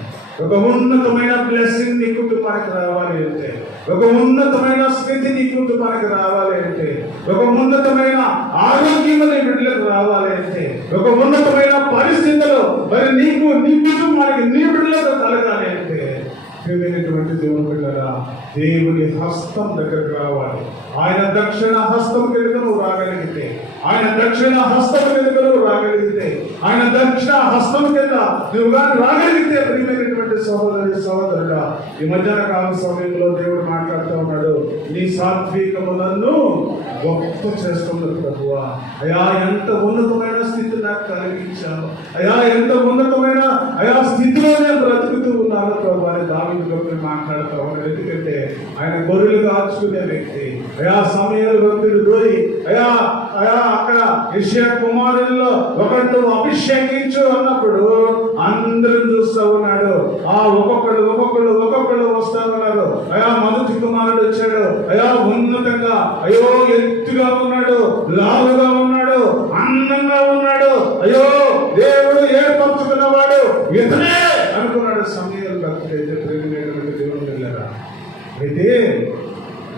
ఒక ఉన్నతమైన బ్లెస్సింగ్ నీ కుటుంబానికి రావాలి అంటే, ఒక ఉన్నతమైన స్థితి నీ కుటుంబానికి రావాలి అంటే, ఒక ఉన్నతమైన ఆరోగ్యం నీ బిడ్డలకు రావాలి అంటే, ఒక ఉన్నతమైన పరిస్థితుల్లో మరి నీకు నీ కుటుంబానికి నీ బిడ్డలకు కలగాలి అంటే ప్రియమైనటువంటి దేవుని బిడ్డలారా, దేవుని హస్తం దగ్గరకు రావాలి. ఆయన దక్షిణ హస్తం కింద నువ్వు రాగలిగితే, ఆయన దక్షిణ హస్తం కింద నువ్వు రాగలిగితే, ఆయన దక్షిణ హస్తం కింద నువ్వు కానీ రాగలిగితే ప్రియమైనటువంటి సహోదరి సహోదరుడా, ఈ మధ్యాహ్న కాల సమయంలో దేవుడు మాట్లాడుతూ ఉన్నాడు, నీ సాత్వికము నన్ను గొప్ప చేస్తుంది ప్రభువా. అయా ఎంత ఉన్నతమైన స్థితి నాకు కలిగించాను, అయా ఎంత ఉన్నతమైన అయా స్థితిలో నేను బ్రతుకుతూ ఉన్నాను ప్రభు అని దావీదు భక్తుడు మాట్లాడుతూ ఉన్నాడు. ఎందుకంటే ఆయన గొర్రెలు కాచుకునే వ్యక్తి. అయా సమయాలు భక్తుడు పోయి అయా అయా అక్కడ యెషయా కుమారుల్లో ఒకడు అభిషేకించు అన్నప్పుడు అందరం చూస్తూ ఉన్నాడు. ఆ ఒక్కొక్కడు వస్తా ఉన్నారు. అయా మొదటి కుమారుడు వచ్చాడు, అయా ఉన్నతంగా అయ్యో ఎత్తుగా ఉన్నాడు, లావుగా ఉన్నాడు, అందంగా ఉన్నాడు, అయ్యో దేవుడు ఏర్పరచుకున్నవాడు ఇతనే అనుకున్నాడు సమయాలు భక్తుడైతే. ప్రేమైనటువంటి దేవుడు వెళ్ళారా అయితే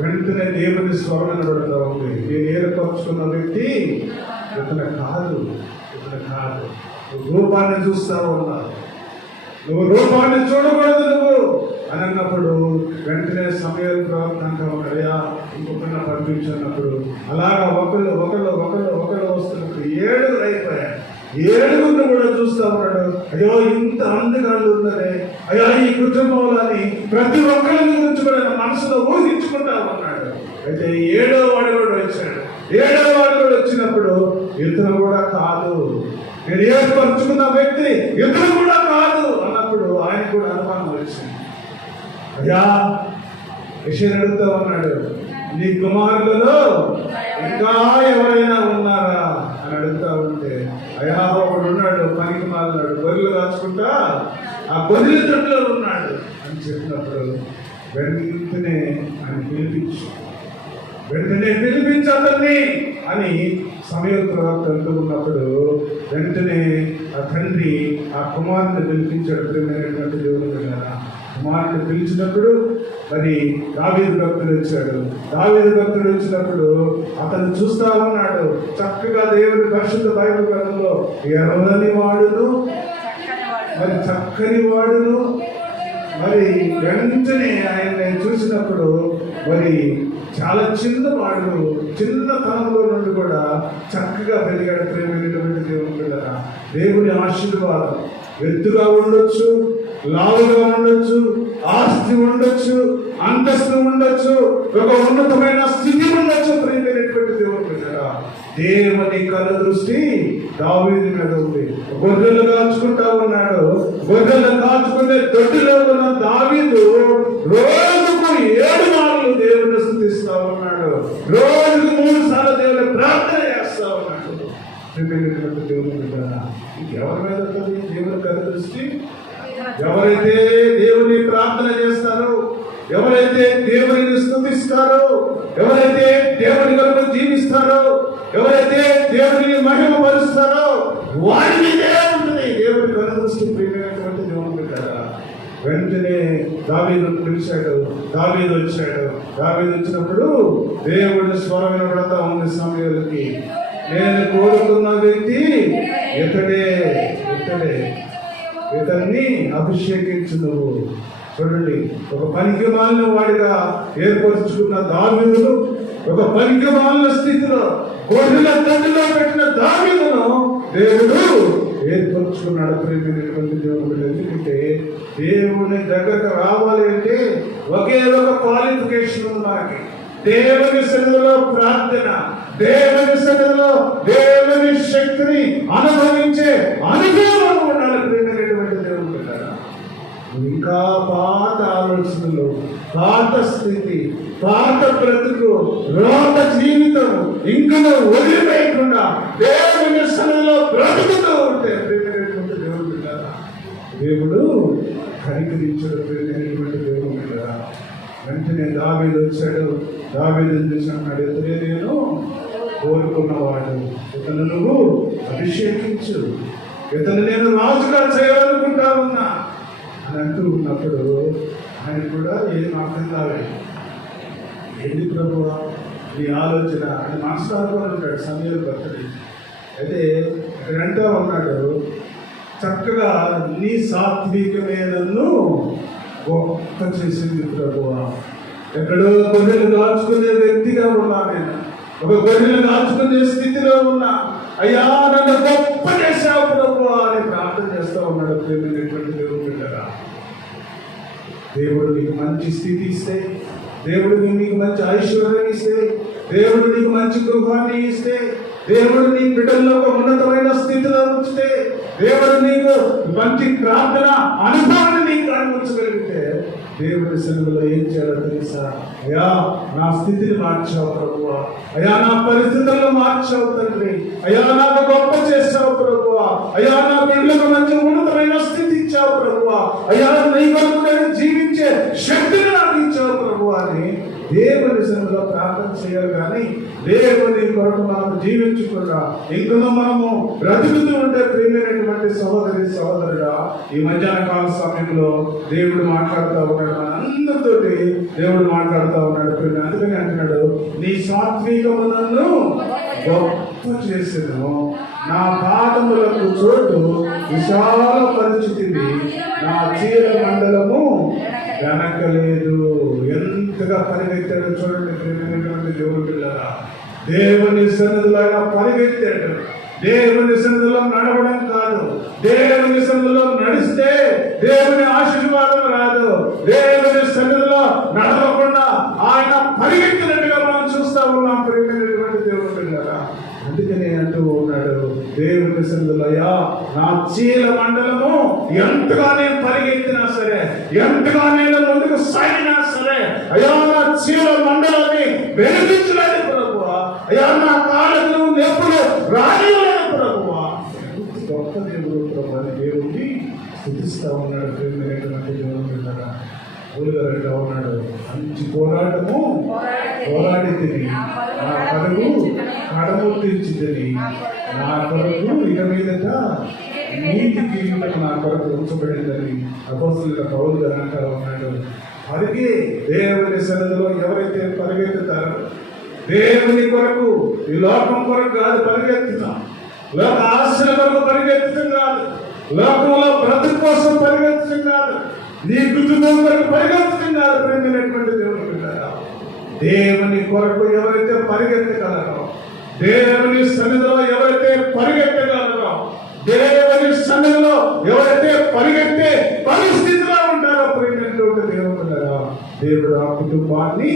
వెంటనే దేవుని స్వరం వినబడుతూ ఉంది, నేను ఏర్పరచుకున్న వ్యక్తి ఇతను కాదు. నువ్వు రూపాన్ని చూస్తా ఉన్నావు, నువ్వు రూపాన్ని చూడకూడదు నువ్వు అని అన్నప్పుడు వెంటనే సమయాలు ప్రవర్తన ఉన్నాయా ఇంకొకరిని పంపించినప్పుడు అలాగా ఒకళ్ళు వస్తున్నప్పుడు 7 అయిపోయాయి. 7 కూడా చూస్తా ఉన్నాడు. అయ్యో ఇంత అందగాళ్ళు ఉన్నదే, అయ్యో ఈ కుటుంబంలోని ప్రతి ఒక్కరి గురించి కూడా మనసులో ఊహించుకుంటా ఉన్నాడు. అయితే 7వ వాడు కూడా వచ్చాడు. 7వ వాడు కూడా వచ్చినప్పుడు ఇతను కూడా కాదు, నేను ఏర్పరచుకున్న వ్యక్తి ఇతను కూడా కాదు అన్నప్పుడు ఆయన కూడా అనుమానం వచ్చింది. అయ్యా యెషయా అడుగుతా ఉన్నాడు, నీ కుమారులలో ఇంకా ఎవరైనా ఉన్నారా అని అడుగుతా ఉంటే, అయ్యా ఒకడు ఉన్నాడు, పనికి మాలినాడు, గొర్రెలు కాచుకుంటా ఆ గొర్రెల తొట్టులో ఉన్నాడు అని చెప్పినప్పుడు వెంటనే ఆయన పిలిపించు అతన్ని అని సమయం తర్వాత అంటూ ఉన్నప్పుడు వెంటనే ఆ తండ్రి ఆ కుమారుని పిలిపించాడు. ప్రియమైనటువంటి దేవుని విన్నారా, కుమారుని పిలిచినప్పుడు మరి దావీదు భక్తుడు వచ్చాడు. దావీదు భక్తుడు వచ్చినప్పుడు అతను చూస్తా ఉన్నాడు. చక్కగా దేవుని పరిశుద్ధ బైబిల్ గ్రంథంలో ఎర్రని వాడును మరి చక్కని వాడును, మరి వెంటనే ఆయన చూసినప్పుడు మరి చాలా చిన్నవాడు, చిన్నతనంలో నుండి కూడా చక్కగా పెరిగాడు. ప్రేమైనటువంటి దేవుని పిల్లరా, దేవుని ఆశీర్వాదం ఎత్తుగా ఉండొచ్చు, లావుగా ఉండొచ్చు, ఆస్తి ఉండొచ్చు, అంతస్తు ఉండొచ్చు, ఒక ఉన్నతమైన స్థితి ఉండొచ్చు. ప్రేమైనటువంటి దేవుని పిల్లరా, దేవుని కళ్ళ దృష్టి దావీదు మీద ఉంది. గొర్రెలు కాచుకుంటా ఉన్నాడు. గొర్రెలు కాచుకునే దొడ్డిలో ఉన్న దావీదు రోజుకు 7 మార్లు దేవుని స్తుతిస్తా ఉన్నాడు. రోజుకు 3 సార్లు దేవుని ప్రార్థన చేస్తా ఉన్నాడు. దేవుని ఎవరి మీద దేవుని కళ్ళ దృష్టి? ఎవరైతే దేవుని ప్రార్థన చేస్తారో, ఎవరైతే దేవుని స్తుతిస్తారో, ఎవరైతే దేవుని కొరకు జీవిస్తారో, ఎవరైతే దేవుని మహిమ పరుస్తారో వారి మీదే ఉంటుంది దేవుని కళ్ళ దృష్టి. ప్రియమైనటువంటి దేవుని బిడ్డలారా, వెంటనే దావీదు పిలిచాడు. దావీదు వచ్చాడు. దావీదు వచ్చినప్పుడు దేవుడి స్వరం వినబడతా ఉంది సమయాలకి, నేను కోరుకున్న వ్యక్తి ఇతడే ఇతడే ఇతన్ని అభిషేకించును. చూడండి, ఒక పనికి మాలిన వాడిగా ఏర్పరుచుకున్న దావీదును, ఒక పనికి మాలిన స్థితిలో గొర్రెల తండ్రిలో పెట్టిన దావీదును దేవుడు ఏర్పరుచుకున్నాడు. ప్రేమైనటువంటి దేవుడు, ఎందుకంటే దేవుని దగ్గరకు రావాలి అంటే ఒకే ఒక క్వాలిఫికేషన్ ఉంది మనకి. దేవుని సన్నిధిలో ప్రార్థన, దేవుని సన్నిధిలో దేవుని శక్తిని అనుభవించే అనుభవం ఉండాలి. ప్రేమైనటువంటి దేవుడు కదా, ఇంకా పాత ఆలోచనలు, పాత స్థితి, పాత బ్రతుకు, లోక జీవితం ఇంకా వదిలివేయకుండా దేవుని సన్నిధిలో బ్రతుకుతూ ఉంటే ప్రేమైనటువంటి దేవుడు కదా, దేవుడు కనికరించాడు. ప్రేమైనటువంటి దేవుడు కదా, వెంటనే దావీదు వచ్చాడు. దావీదు చూసి అన్నాడు, ఇతనే నేను కోరుకున్నవాడు, ఇతను నువ్వు అభిషేకించు, ఇతను నేను రాజుగా చేయాలనుకుంటా ఉన్నా అని అంటూ ఉన్నప్పుడు ఆయన కూడా ఏం అర్థం కాలేదు. ఏంటి ప్రభు నీ ఆలోచన అని మనసులో ఉంటాడు సమయాలు భక్తుడి. అయితే ఇక్కడ అంటూ ఉన్నాడు, చక్కగా నీ సాత్వికమే నన్ను గొప్ప చేసింది ప్రభు. ఎక్కడో గొర్రెలు దాచుకునే వ్యక్తిగా ఉన్నా నేను, ఒక గొర్రెలు దాచుకునే స్థితిలో ఉన్నా, అయ్యా నన్ను గొప్ప చేశావు ప్రభు అని ప్రార్థన చేస్తూ ఉన్నాడు. ప్రేమైనటువంటి దేవుడు కదా, దేవుడు నీకు మంచి స్థితి ఇస్తే, దేవుడు నీకు మంచి ఐశ్వర్యం ఇస్తే, దేవుడు నీకు మంచి గృహాన్ని ఇస్తే, దేవుడు నీ బిడ్డల్లో ఒక ఉన్నతమైన స్థితిలో ఉంచితే, దేవుడు నీకు మంచి ప్రార్థన అనుభవాన్ని నీకు అనుభవించగలిగితే దేవుడి సన్నిధిలో ఏం చేయాలో తెలుసా? అయ్యా నా స్థితిని మార్చావు ప్రభువా, అయ్యా నా పరిస్థితుల్లో మార్చావు తండ్రి, అయ్యా నాకు గొప్ప చేసావు ప్రభువా, అయ్యా నా బిడ్డలకు మంచి ఉన్నతమైన స్థితి ఇచ్చావు ప్రభువా, అయ్యా నీ కొరకు నేను జీవించే శక్తిని నాకు ఇచ్చావు ప్రభువా అని దేవుని సన్నిధిలో ప్రార్థన చేయాలి. కానీ దేవుని కొరకు మనం జీవించకుండా ఇంకనూ మనము బ్రతుకుతూ ఉంటే ప్రియమైనటువంటి సహోదరి సహోదరుడా, ఈ మధ్యాహ్న కాల సమయంలో దేవుడు మాట్లాడుతూ ఉన్నాడు, మనందరితోటి దేవుడు మాట్లాడుతూ ఉన్నాడు. అందుకని అంటున్నాడు, నీ సాత్వికము నన్ను గొప్ప చేసేను, నా పాదములకు చోటు విశాల పరిస్థితిని, నా చీర మండలము వెనకలేదు. ఎంతగా పరిగెత్తాడు చూడండి ప్రియమైనటువంటి దేవుడు పిల్లరా. దేవుని సన్నిధిలో పరిగెత్తాడు. దేవుని సన్నిధిలో నడవడం కాదు, దేవుని సన్నిధిలో నడిస్తే దేవుని ఆశీర్వాదం రాదు. దేవుని సన్నిధిలో నడవకుండా ఆయన పరిగెత్తినట్టుగా మనం చూస్తా ఉన్నాం ప్రియమైనటువంటి దేవుడు పిల్లరా. అందుకని అంటూ ఉన్నాడు, దేవుని సన్నిధిలో అయ్యా నా చీల మండలము ఎంతగా నేను పరిగెత్తినా సరే, ఎంతగా నేను ముందుకు సాగినా సరే, అయ్యా నా చీల మండలాన్ని వెలిగించలేదు ప్రభువా, అయ్యా నా కాళ్ళను ఎప్పుడు రానివ్వలేదు ప్రభువా. గొప్ప దేవుడు ప్రభు దేవుడిని స్థుతిస్తా ఉన్నాడు ప్రియమైనటువంటి దేవుడు విన్నారా. ఊరుగారు ఉన్నాడు, మంచి పోరాటము పోరాడి తిని నా కడుగు కడముట్టించిందని, నా కొరకు ఇక మీదట నీతి కిరీటం నా కొరకు ఉంచబడిందని అపోస్తలుడైన పౌలు గారు అంటా ఉన్నాడు. పరిగే దేవుని సన్నిధిలో ఎవరైతే పరిగెత్తుతారో, దేవుని కొరకు ఈ లోకం కొరకు కాదు పరిగెత్తుతాం, లోక ఆశల కొరకు పరిగెత్తడం కాదు, లోకంలో బ్రతుకు కోసం పరిగెత్తడం కాదు, నీ కుటుంబం కొరకు పరిగెత్తడం కాదు. ప్రేమైనటువంటి దేవుడు పిల్లరా, దేవుని కొరకు ఎవరైతే పరిగెత్తగలరో, దేవుని సన్నిధిలో ఎవరైతే పరిగెత్తగలరో, దేవుని సన్నిధిలో ఎవరైతే పరిగెత్తే పరిస్థితిలో ఉంటారో ప్రేమైనటువంటి దేవుడు పిల్లరా, దేవుడు ఆ కుటుంబాన్ని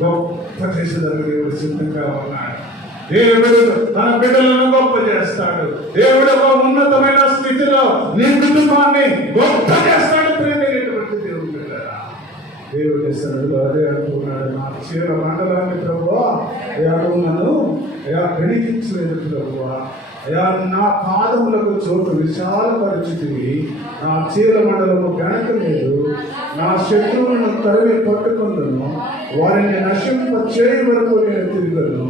గొప్ప చేసేదానికి దేవుడు సిద్ధంగా ఉన్నాడు. దేవుడు తన బిడ్డలను గొప్ప చేస్తాడు. దేవుడు ఒక ఉన్నతమైన స్థితిలో నీ కుటుంబాన్ని గొప్ప చేస్తాడు. ప్రేమైనటువంటి దేవుడు పిల్లరా, దేవుడి సన్నిధిలో అదే అంటున్నాడు, నా చీర మండలాన్ని ప్రభువా అయ్యా నువ్వు నన్ను అయ్యా గణించలేదు ప్రభువా, అయ్యా నా పాదములకు చోటు విశాలపరిచితివి, నా చీర మండలము గణకలేదు, నా శత్రువులను తరిమి పట్టుకుందును, వారిని నశింప చేయి వరకు నేను తిరిగను,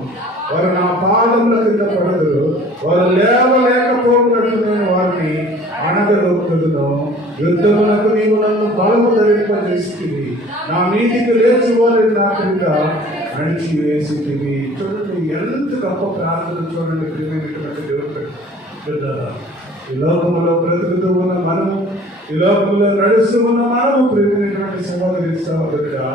వారు నా పాదముల కింద పడదురు, వారు లేవలేకపోయినట్టు నేను వారిని అనగదొక్కుదును. యుద్ధమునకు నీవు నన్ను బలము ధరింపజేసితివి, నా మీదికి లేచి వారిని నా క్రింద అణిచి వేసితివి. చూడండి ఎంత గొప్ప ప్రార్థన చూడండి ప్రియమైనటువంటి దేవుడు. ఈ లోకంలో బ్రతుకుతూ ఉన్న మనము, ఈ లోకంలో నడుస్తూ ఉన్న మనము, ప్రియమైనటువంటి సహోదరి సహోదరుడా,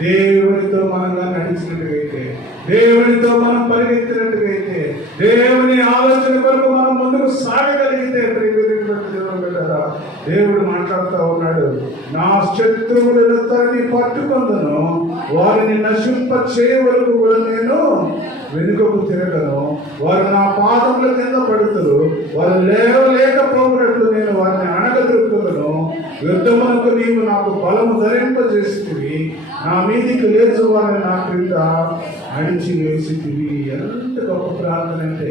దేవునితో మనగా నడిచినట్టుగైతే, దేవునితో మనం పరిగెత్తినట్టుగైతే, దేవుని ఆలోచన కొరకు మనం ముందుకు సాగగలిగితే, ప్రియమైనటువంటి దేవుని బిడ్డలారా, దేవుడు మాట్లాడుతూ ఉన్నాడు, నా శత్రువులందరినీ పట్టుకొందును, వారిని నశింప చేయవరకు కూడా నేను వెనుకకు తిరగను, వారు నా పాదముల కింద పడుతురు, వారు లేకపోయినట్లు నేను వారిని అణగదొక్కుదును, యుద్ధమునకు నీవు నాకు బలము ధరింపజేసితివి, నా మీదికి లేచు వారిని నా క్రింద అడిచి వేసితివి. ఎంత గొప్ప ప్రార్థన అంటే,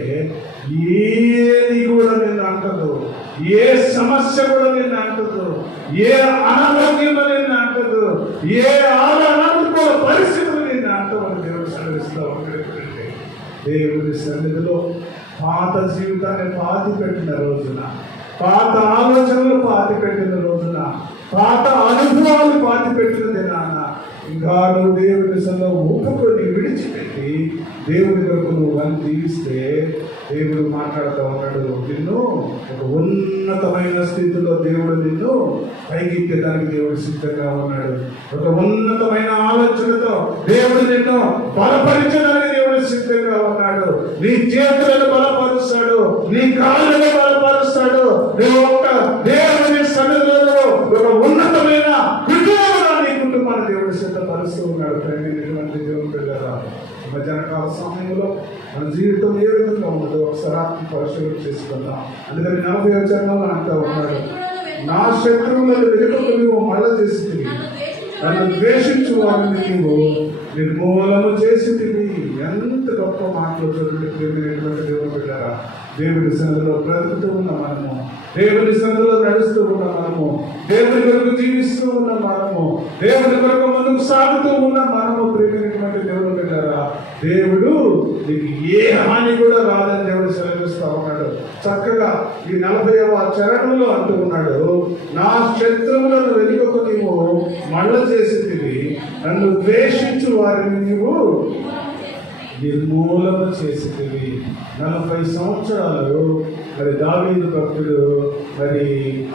ఏది కూడా నిన్ను అంటదు, ఏ సమస్య కూడా నిన్ను అంటదు, ఏ అనారోగ్యంలో నిన్ను అంటదు, ఏ అనారోగ్య పరిస్థితులు నిన్ను అంటవని దేవుడు సెలవిస్తూ ఉంటాడు. దేవుడి సన్నిధిలో పాత జీవితాన్ని పాతి పెట్టిన రోజున, పాత ఆలోచనలు పాతి పెట్టిన రోజున, పాత అనుభవాలు పాతి పెట్టిన దినాన ఇంకా నువ్వు దేవుడి సన్నిధిలో ఊపుకొని విడిచిపెట్టి దేవుడి కొరకు నువ్వు అని జీవిస్తే, దేవుడు మాట్లాడుతూ ఉన్నాడు, నిన్ను ఒక ఉన్నతమైన స్థితిలో దేవుడు నిన్ను పైకెత్తడానికి దేవుడు సిద్ధంగా ఉన్నాడు. ఒక ఉన్నతమైన ఆలోచనతో దేవుడు నిన్ను బలపరచడానికి దేవుడు సిద్ధంగా ఉన్నాడు. నీ చేతులను బలపరుస్తాడు, నీ కాళ్ళను బలపరుస్తాడు. నువ్వు ఒక దేవుని సన్నిధిలో ఒక ఉన్నతమైన కుటుంబంగా నీ కుటుంబాన్ని దేవుడు సిద్ధపరుస్తూ ఉన్నాడు. ప్రేమినటువంటి దేవుని బిడ్డలారా, మధ్యాహ్నకాల సమయంలో మన జీవితం ఏ విధంగా ఉన్నదో ఒకసారి ఆత్మ పరిశీలన చేసుకుందాం. అందుకని 40వ చరణంలో అంటూ ఉన్నాడు, నా శత్రువులను వెనుకకు నీవు మళ్ళ చేసితివి, నన్ను ద్వేషించు వారిని నీవు నిర్మూలన చేసితివి. ఎంత గొప్ప మాటలు ప్రేమైనటువంటి దేవుని బిడ్డలారా, దేవుడి సన్నిధిలో బ్రతుకుతూ ఉన్న మనము, దేవుని సన్నిధిలో నడుస్తూ ఉన్న మనము, దేవుని కొరకు జీవిస్తూ ఉన్న మనము, దేవుని కొరకు ముందుకు సాగుతూ ఉన్న మనము, ప్రేమైనటువంటి దేవుని బిడ్డలారా, దేవుడు నీకు ఏ హాని కూడా రాదని దేవుడు సెలవిస్తూ ఉన్నాడు. చక్కగా ఈ 40వ చరణంలో అంటూ ఉన్నాడు, నా శత్రువులను వెనుకకు నీవు మళ్ళ చేసితివి, నన్ను ద్వేషించు వారిని నీవు నిర్మూలన చేసితివి. 40 సంవత్సరాలు మరి దావీదు భక్తుడు మరి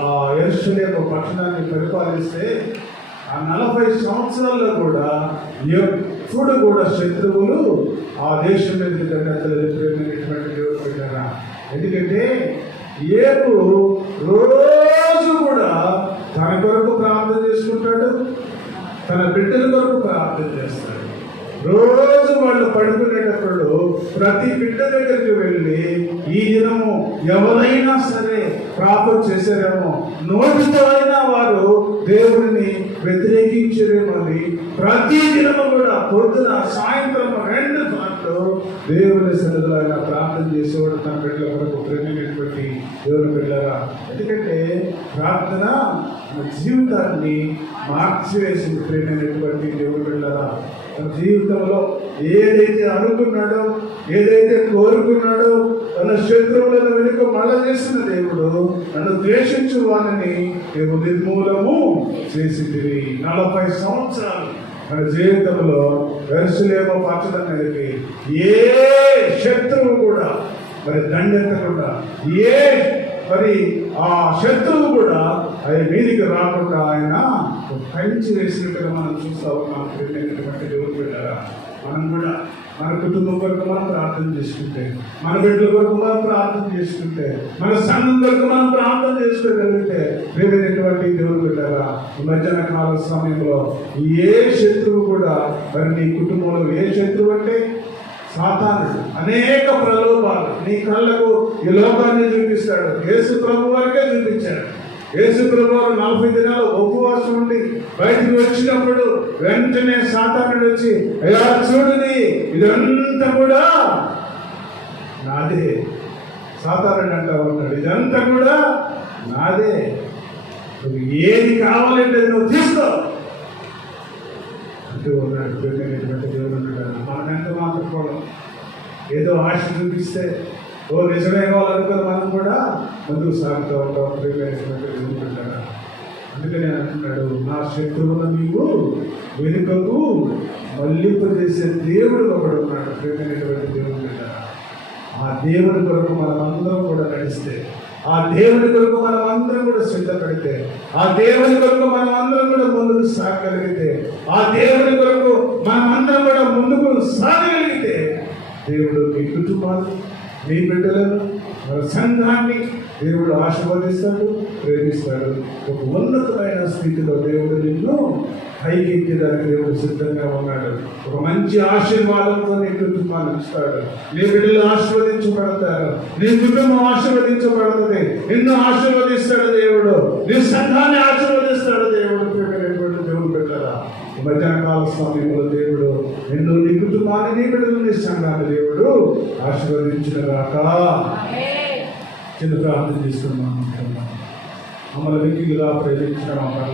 ఆ యెరూషలేము పట్టణాన్ని పరిపాలిస్తే, ఆ 40 సంవత్సరాల్లో కూడా ఎప్పుడు కూడా శత్రువులు ఆ దేశం మీద గడ్డెత్తలేదు. ప్రేమైనటువంటి దేవుడు పెట్టారా, ఎందుకంటే ఏపు రోజు కూడా తన కొరకు ప్రార్థన చేసుకుంటాడు, తన బిడ్డల కొరకు ప్రార్థన చేస్తాడు. రోజు వాళ్ళు పడుకునేటప్పుడు ప్రతి బిడ్డ దగ్గరికి వెళ్ళి, ఈ దినము ఎవరైనా సరే ప్రార్థన చేశారేమో, నోటితో అయినా వారు దేవుడిని వ్యతిరేకించరేమని ప్రతి దినము కూడా పొద్దున సాయంత్రం 2 సార్లు దేవుని సన్నిధిలో ఆయన ప్రార్థన చేసేవాడు తన బిడ్డల కొరకు. ప్రేమైనటువంటి దేవుని బిడ్డలారా, ఎందుకంటే ప్రార్థన మన జీవితాన్ని మార్చివేసింది. ప్రేమైనటువంటి దేవుని బిడ్డలారా, తన జీవితంలో ఏదైతే అనుకున్నాడో, ఏదైతే కోరుకున్నాడో, తన శత్రువులను వెనుక మళ్ళ చేసిన దేవుడు, నన్ను ద్వేషించు వారిని నీవు నిర్మూలము చేసింది. 40 సంవత్సరాలు మన జీవితంలో యెరూషలేము పట్టణం మీదకి ఏ శత్రువు కూడా మరి దండెత్తకుండా, ఏ మరి ఆ శత్రువు కూడా ఆయన మీదికి రాకుండా ఆయన కంచి వేసినట్టుగా మనం చూస్తూ ఉన్నాం. ప్రేమైనటువంటి దేవుని బిడ్డలారా, మనం కూడా మన కుటుంబం కొరకు మనం ప్రార్థన చేసుకుంటే, మన బిడ్డల కొరకు మనం ప్రార్థన చేసుకుంటే, మన సంఘం కొరకు మనం ప్రార్థన చేసుకోగలిగితే, ప్రేమైనటువంటి దేవుని బిడ్డలారా, మధ్యాహ్న కాల సమయంలో ఏ శత్రువు కూడా మరి నీ కుటుంబంలో, ఏ శత్రువు అంటే సాతానుడు అనేక ప్రలోభాలు నీ కళ్ళకు ఈ లోకాన్ని చూపిస్తాడు. యేసు ప్రభు వారికే చూపించాడు. యేసు ప్రభు వారు 40 దినాలు ఉపవాసం ఉండి బయటకు వచ్చినప్పుడు వెంటనే సాతానుడు వచ్చి, అయ్యా చూడని ఇదంతా కూడా నాదే. సాతానుడు అంటా ఉన్నాడు, ఇదంతా కూడా నాదే, నువ్వు ఏది కావాలంటే నువ్వు తీసుకో అంటూ ఉన్నాడు. ప్రేమైనటువంటి దేవుడు అన్నాడు, మనం ఎంత మాత్రం ఏదో ఆశ చూపిస్తే ఓ నిజమే కావాలనుకుని మనం కూడా ముందుకు సాగుతూ ఉంటాం. ప్రేమైనటువంటి దేవుడు అన్నాడు. అందుకని అంటున్నాడు, నా శత్రువులను నీవు వెనుకకు మళ్ళింపజేసే దేవుడు ఒకడు ఉన్నాడు. ప్రేమైనటువంటి దేవుడు అన్నాడు. ఆ దేవుని కొరకు మనం అందరం కూడా నడిస్తే, ఆ దేవుని కొరకు మనం అందరం కూడా సిద్ధపడితే, ఆ దేవుని కొరకు మనం అందరం కూడా ముందుకు సాగగలిగితే, ఆ దేవుని కొరకు మనం అందరం కూడా ముందుకు సాగగలిగితే, దేవుడు మీ కుటుంబాలు, మీ బిడ్డలను, మన సంఘాన్ని దేవుడు ఆశీర్వదిస్తాడు, ప్రేమిస్తాడు. ఒక ఉన్నతమైన స్థితిలో దేవుడు నిన్ను పైకెక్కేదానికి దేవుడు సిద్ధంగా ఉన్నాడు. ఒక మంచి ఆశీర్వాదంతో నీ కుటుంబాన్ని ఇస్తాడు. నీ బిడ్డలు ఆశీర్వదించబడతారు, నీ కుటుంబం ఆశీర్వదించబడుతుంది, నిన్ను ఆశీర్వదిస్తాడు దేవుడు, నీ సంఘాన్ని ఆశీర్వదిస్తాడు దేవుడు. దేవుడు పెట్టారా ఈ మధ్యాహ్న కాల సమయంలో దేవుడు నిన్ను, నీ కుటుంబాన్ని, నీ బిడ్డలు, నీ సంఘాన్ని దేవుడు ఆశీర్వదించినగాక. చిన్న ప్రార్థన చేసుకున్నాం. మమ్మల్ని వెకిలిగా ప్రేమించిన